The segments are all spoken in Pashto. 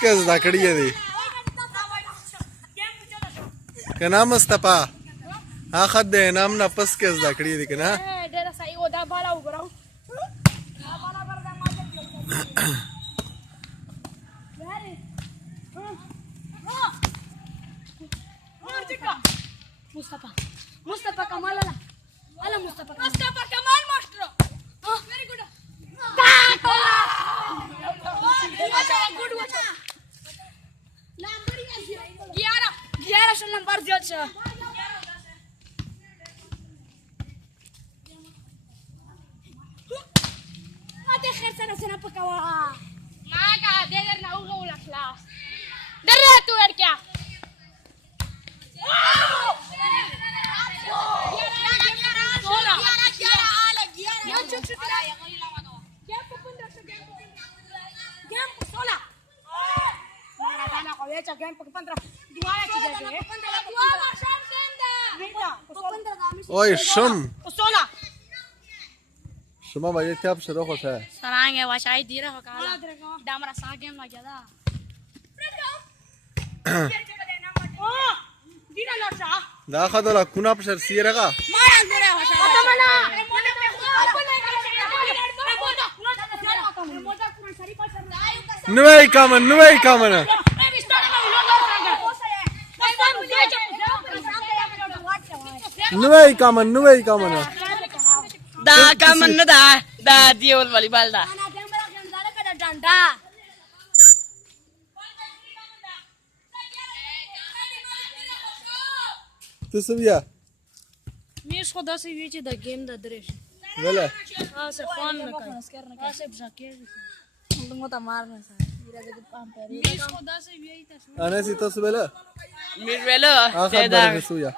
پسکه زده کړې دي که نه مصطفی اخد د انعام نه پسکه زده کړې دي که نه ډېره صحیح و دا بالا وګورم مصطفى كمال الا مصطفى كمال ماستر very good good number 11 नंबर दिया छ اته خیر سره سره پکوا ما کا دې در نه وګول اخلاص درته تو ورکیا اوی شم شما باید تیاب شروع خوشه سرانگه واشای دیره حکالا دامرا ساگیم لگیده دا خدولا کونا پشر سیرگا نوی کامن نوی کامن نوی کامن نوی کامن دا کامن نه دا دا دیول والیبال دا تو څه بیا میش خدا سي وی چې د گیم د درش ولا سه فون نه کوي سه بشکه موږ ته مارنه سره میش خدا سي وی تاسو انا سي تاسو ولا میش ولا اخر درجه سویا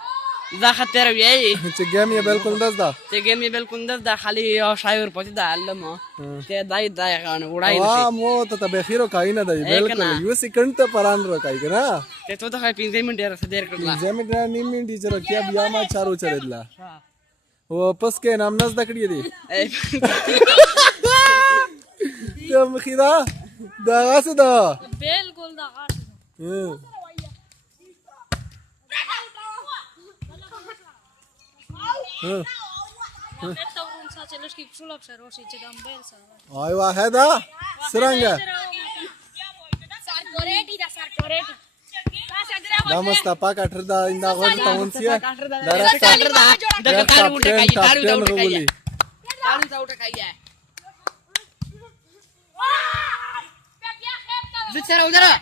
دا خطر وی چې گیم یې بالکل دز دا ته گیم یې بالکل دز دا خالی او شاعر پته دا علم ته دای دای غان وړای وا مو ته بخیرو کای نه دی بالکل یو سکند ته پران رو کای کنه ته ته 5 منټ را سدیر کړل زمې دا نیم منټ چې کیا بیا ما چارو چرېدلا و پس کې نام نز دکړی دی ته مخیدا دا غاسه دا بالکل دا غاسه آی واحدا سرنګ دا مصطفی کټر دا انده غوړ تاون سی دا کټر دا د کارو وټه کای کارو دا وټه کای کارو دا وټه کای زه سره ودره